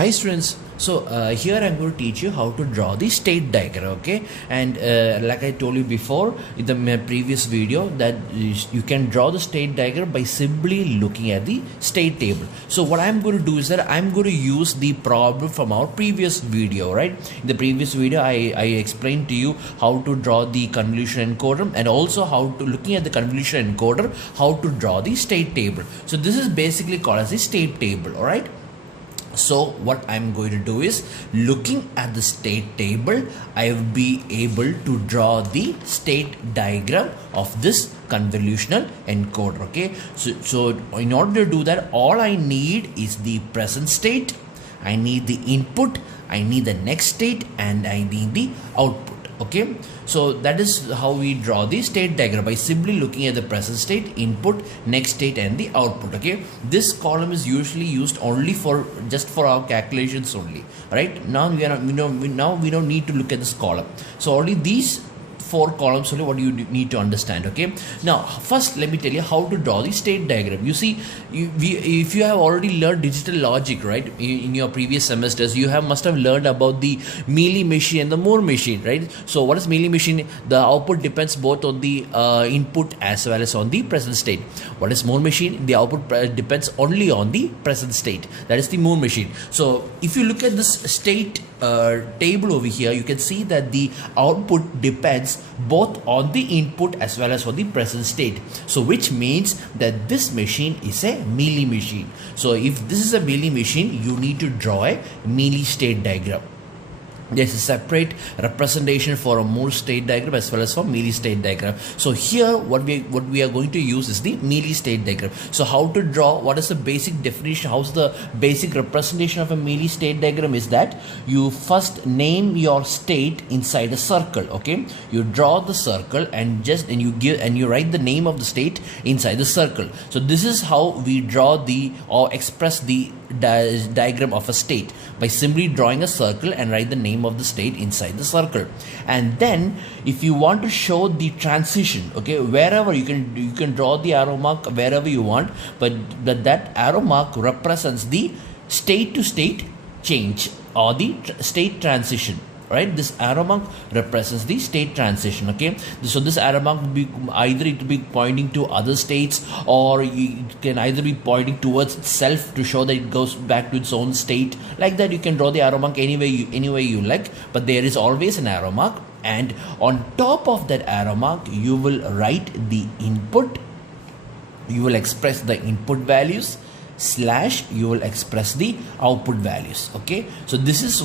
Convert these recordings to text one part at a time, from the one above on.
Hi students, so here I'm going to teach you how to draw the state diagram, okay? And like I told you before in the previous video that you can draw the state diagram by simply looking at the state table. So what I'm going to do is that I'm going to use the problem from our previous video, right? In the previous video I explained to you how to draw the convolutional encoder and also how to, looking at the convolutional encoder, how to draw the state table. So this is basically called as the state table, all right? So what I'm going to do is, looking at the state table, I will be able to draw the state diagram of this convolutional encoder, okay? So in order to do that, all I need is the present state, I need the input, I need the next state, and I need the output. Okay, so that is how we draw the state diagram, by simply looking at the present state, input, next state, and the output. Okay, this column is usually used only for just for our calculations only. Right now we are not, we don't need to look at this column. So only these four columns only what you need to understand. Okay, now first let me tell you how to draw the state diagram. You see, if you have already learned digital logic, right, in your previous semesters, you must have learned about the Mealy machine and the Moore machine, right? So what is Mealy machine? The output depends both on the input as well as on the present state. What is Moore machine? The output depends only on the present state. That is the Moore machine. So if you look at this state table over here, you can see that the output depends both on the input as well as on the present state. So which means that this machine is a Mealy machine. So if this is a Mealy machine, you need to draw a Mealy state diagram. There's a separate representation for a Moore state diagram as well as for Mealy state diagram. So here what we are going to use is the Mealy state diagram. So how to draw, what is the basic definition, how's the basic representation of a Mealy state diagram is that you first name your state inside a circle. Okay, you draw the circle and you write the name of the state inside the circle. So this is how we draw the or express the diagram of a state, by simply drawing a circle and write the name of the state inside the circle. And then if you want to show the transition, okay, wherever you can draw the arrow mark wherever you want, but that arrow mark represents the state to state change or the state transition. Right, this arrow mark represents the state transition. Okay, so this arrow mark will be either it will be pointing to other states, or it can either be pointing towards itself to show that it goes back to its own state. Like that, you can draw the arrow mark any way you like, but there is always an arrow mark, and on top of that arrow mark you will write the input, you will express the input values, slash you will express the output values. Okay, so this is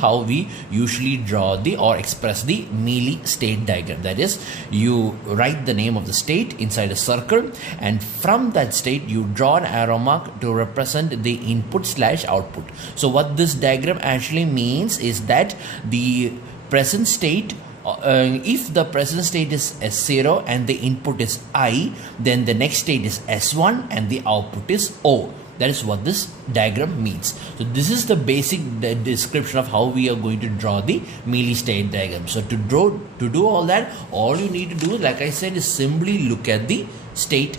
how we usually draw the or express the Mealy state diagram. That is, you write the name of the state inside a circle, and from that state you draw an arrow mark to represent the input slash output. So what this diagram actually means is that the present state, if the present state is S0 and the input is I, then the next state is S1 and the output is O. That is what this diagram means. So this is the basic description of how we are going to draw the Mealy state diagram. So to do all that, all you need to do, like I said, is simply look at the state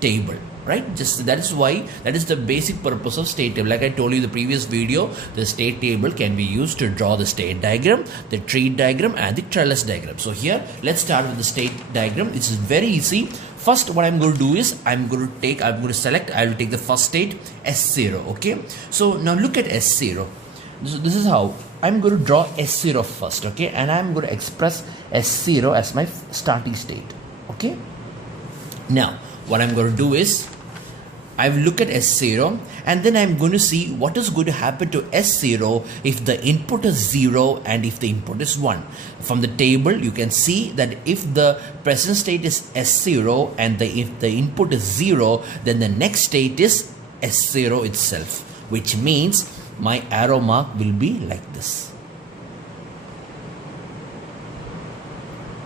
table. Right, just that is the basic purpose of state table. Like I told you in the previous video, the state table can be used to draw the state diagram, the tree diagram, and the trellis diagram. So here, let's start with the state diagram. It's very easy. First, what I'm going to do is I will take the first state, S0. Okay, so now look at S0. So this is how I'm going to draw S0 first. Okay, and I'm going to express S0 as my starting state. Okay, now what I'm going to do is I will look at S0, and then I'm going to see what is going to happen to S0 if the input is 0 and if the input is 1. From the table, you can see that if the present state is S0 and if the input is 0, then the next state is S0 itself, which means my arrow mark will be like this.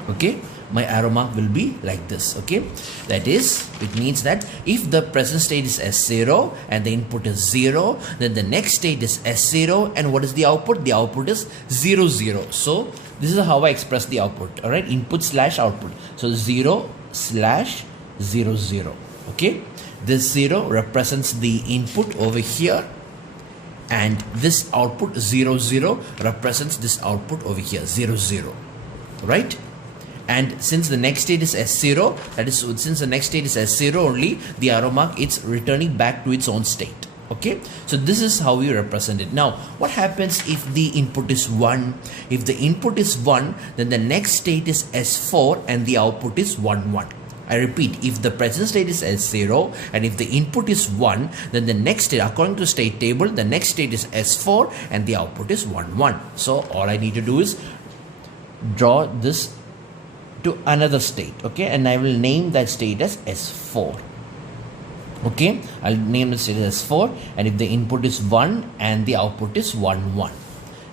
Okay, my arrow mark will be like this. Okay, that is, it means that if the present state is S0 and the input is 0, then the next state is S0, and what is the output? The output is 0 0. So this is how I express the output. All right, input slash output. So 0 slash 0 0. Okay, this 0 represents the input over here, and this output 0 0 represents this output over here 0 0, right? And since the next state is S0, that is, since the next state is S0 only, the arrow mark, it's returning back to its own state. Okay, so this is how we represent it. Now, what happens if the input is 1? If the input is 1, then the next state is S4 and the output is 1 1. I repeat, if the present state is S0 and if the input is 1, then the next state, according to state table, the next state is S4 and the output is 1 1. So all I need to do is draw this to another state, okay, and I will name that state as S4. Okay, I'll name the state as S4, and if the input is 1 and the output is 1 1.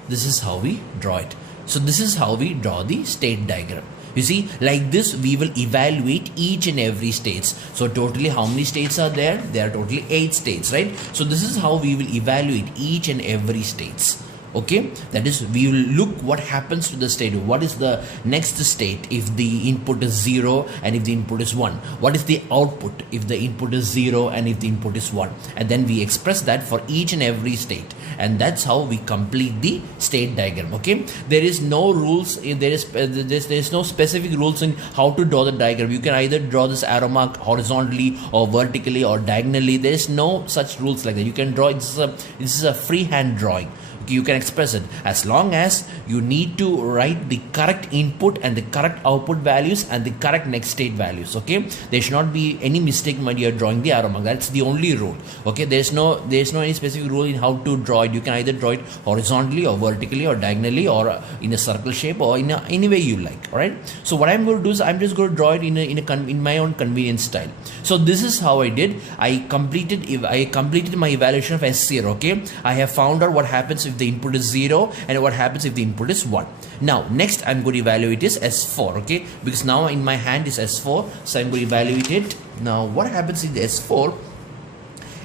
This is how we draw it. So this is how we draw the state diagram. You see, like this we will evaluate each and every states. So totally how many states are there? There are totally 8 states, right? So this is how we will evaluate each and every states. Okay, that is, we will look what happens to the state. What is the next state if the input is 0 and if the input is 1? What is the output if the input is 0 and if the input is 1? And then we express that for each and every state, and that's how we complete the state diagram. Okay, there is no rules, there is no specific rules in how to draw the diagram. You can either draw this arrow mark horizontally or vertically or diagonally. There is no such rules like that. You can draw, this is a freehand drawing. You can express it as long as you need to write the correct input and the correct output values and the correct next state values. Okay, there should not be any mistake when you are drawing the arrow mark. That's the only rule. Okay, there's no any specific rule in how to draw it. You can either draw it horizontally or vertically or diagonally or in a circle shape or in any way you like. All right, so what I'm going to do is I'm just going to draw it in my own convenience style. So this is how I did. I completed my evaluation of S0. Okay, I have found out what happens if the input is 0 and what happens if the input is 1. Now next I'm going to evaluate is S4. Okay, because now in my hand is S4, so I'm going to evaluate it. Now what happens in the S4?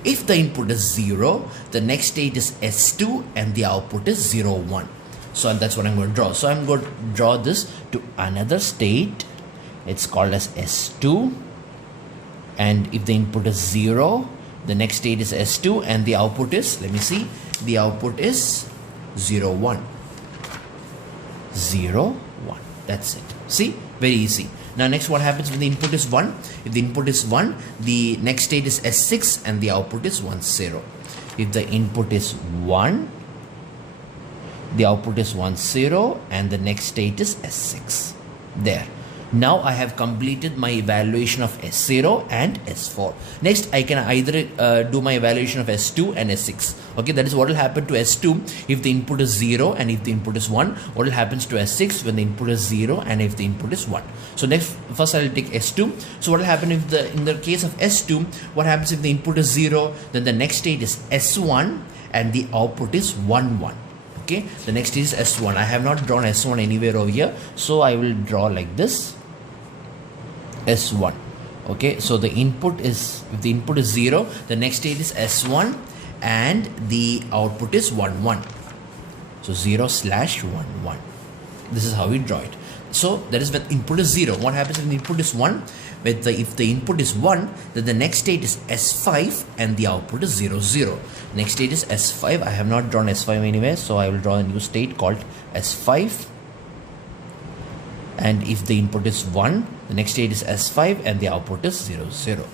If the input is 0, the next state is S2 and the output is 0 1. So that's what I'm going to draw. So I'm going to draw this to another state. It's called as S2, and if the input is 0, the next state is S2 and the output is, let me see, the output is 0 1. 0 1. That's it. See, very easy. Now next, what happens when the input is 1? If the input is 1, the next state is S6 and the output is 1 0. If the input is 1, the output is 1 0 and the next state is S6. There. Now I have completed my evaluation of S0 and S4. Next, I can either do my evaluation of S2 and S6. Okay, that is what will happen to S2 if the input is 0 and if the input is 1. What will happen to S6 when the input is 0 and if the input is 1. So next, first I will take S2. So what will happen if in the case of S2, what happens if the input is 0, then the next state is S1 and the output is 1 1. Okay, the next is S1. I have not drawn S1 anywhere over here, so I will draw like this. S1. Okay, so the input is, if the input is 0, the next state is S1 and the output is 1 1. So 0/1 1. This is how we draw it. So that is when input is 0. What happens when the input is 1? If the input is 1, then the next state is S5 and the output is 0 0. Next state is S5. I have not drawn S5 anywhere, so I will draw a new state called S5. And if the input is 1, the next state is S5 and the output is 0 0.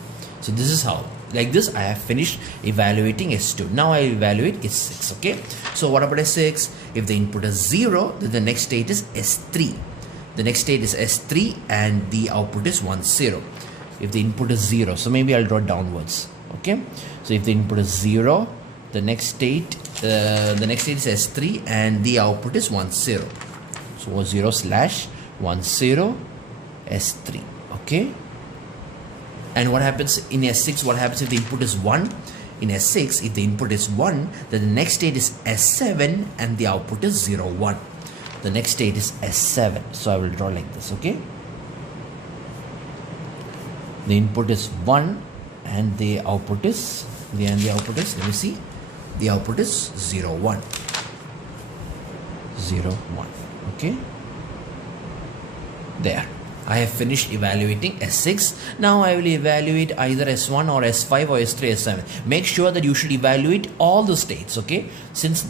So this is how, like this, I have finished evaluating S2. Now I evaluate S6. Okay, so what about S6? If the input is 0, then the next state is S3. The next state is S3 and the output is 1 0. If the input is 0, so maybe I'll draw downwards. Okay, so if the input is 0, the next state is S3 and the output is 1 0. So 0/1 0 S3. Okay, and what happens in S6? What happens if the input is 1? In S6, if the input is 1, then the next state is S7 and the output is 0 1. The next state is S7. So I will draw like this. Okay, the input is 1 and the output is, let me see, the output is 0 1. 0 1. Okay, there. I have finished evaluating S6. Now I will evaluate either S1 or S5 or S3, S7. Make sure that you should evaluate all the states, okay? Since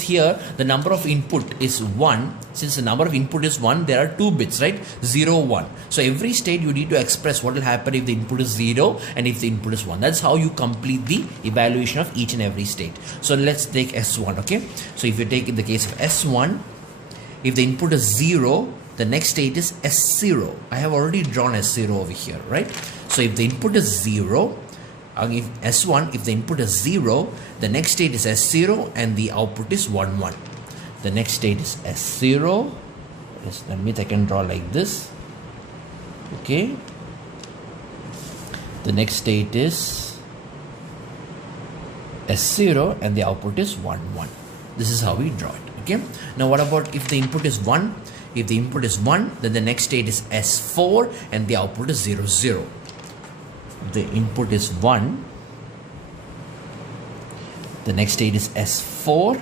here the number of input is 1, since the number of input is 1, there are 2 bits, right? 0, 1. So every state you need to express what will happen if the input is 0 and if the input is 1. That's how you complete the evaluation of each and every state. So let's take S1, okay? So if you take in the case of S1, if the input is 0, the next state is S0. I have already drawn S0 over here, right? So if the input is 0, if S1, if the input is 0, the next state is S0 and the output is 1, 1. The next state is S0. That means I can draw like this. Okay. The next state is S0 and the output is 1, 1. This is how we draw it. Okay. Now what about if the input is 1? If the input is 1, then the next state is S4 and the output is 0, 0. If the input is 1, the next state is S4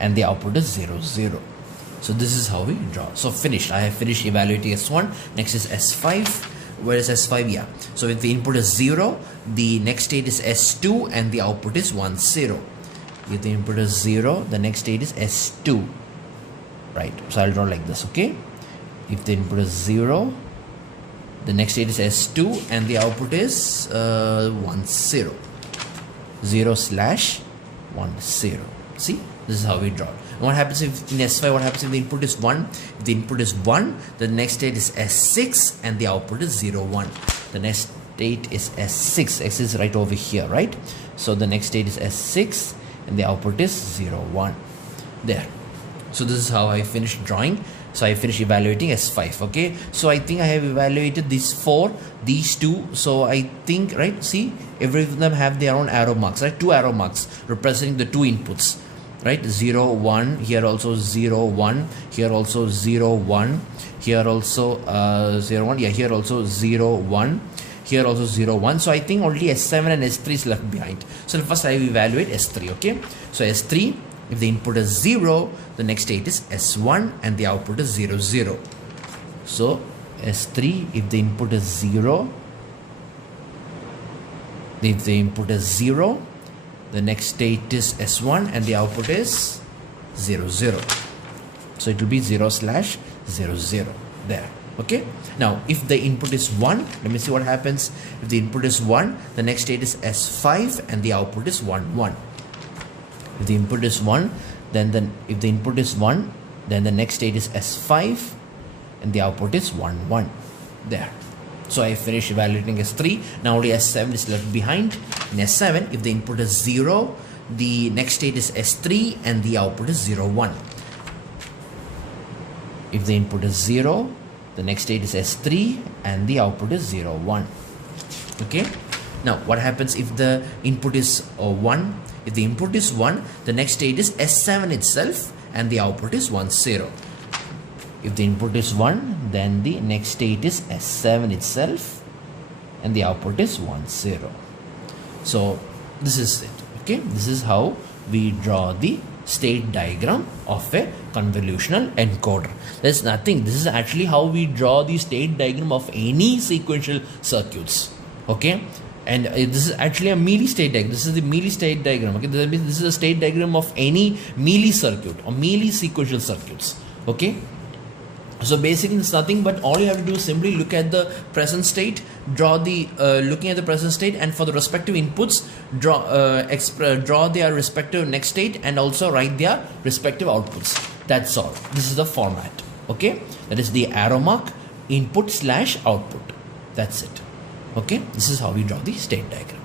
and the output is 0, 0. So this is how we draw. So finished. I have finished evaluating S1. Next is S5. Where is S5? Yeah. So if the input is 0, the next state is S2 and the output is 1, 0. If the input is 0, the next state is S2. Right. So I'll draw like this, okay? If the input is 0, the next state is S2 and the output is 1, 0. 0 slash 1, 0. See? This is how we draw. And what happens if in S5, what happens if the input is 1? If the input is 1, the next state is S6 and the output is 0, 1. The next state is S6. X is right over here, right? So the next state is S6 and the output is 0, 1. There. So this is how I finished drawing. So I finished evaluating S5. Okay. So I think I have evaluated these 4, these 2. So I think, right, see, every of them have their own arrow marks, right? 2 arrow marks representing the 2 inputs, right? 0, 1, here also 0, 1, here also 0, 1, here also 0, 1, yeah, here also 0, 1, here also 0, 1. So I think only S7 and S3 is left behind. So first I will evaluate S3, okay? So S3, if the input is 0, the next state is S1 and the output is 0, 0. So S3, if the input is 0, if the input is 0, the next state is S1 and the output is 0, 0. So it will be 0 slash 0, 0 there. Okay. Now if the input is 1, let me see what happens. If the input is 1, the next state is S5 and the output is 1, 1. If the input is 1, then if the input is 1, then the next state is S5 and the output is 1, 1 there. So I finished evaluating S3. Now only S7 is left behind. In S7, if the input is 0, the next state is S3 and the output is 0, 1. If the input is 0, the next state is S3 and the output is 0, 1. Okay. Now what happens if the input is 1? If the input is 1, the next state is S7 itself and the output is 1, 0. If the input is 1, then the next state is S7 itself and the output is 1, 0. So this is it. Okay, this is how we draw the state diagram of a convolutional encoder. There's nothing. This is actually how we draw the state diagram of any sequential circuits. Okay. And this is actually a Mealy state diagram. This is the Mealy state diagram. Okay, this is a state diagram of any Mealy circuit or Mealy sequential circuits. Okay. So basically it's nothing but all you have to do is simply look at the present state, draw the looking at the present state, and for the respective inputs draw their respective next state and also write their respective outputs. That's all. This is the format. Okay, that is the arrow mark, input slash output. That's it. Okay, this is how we draw the state diagram.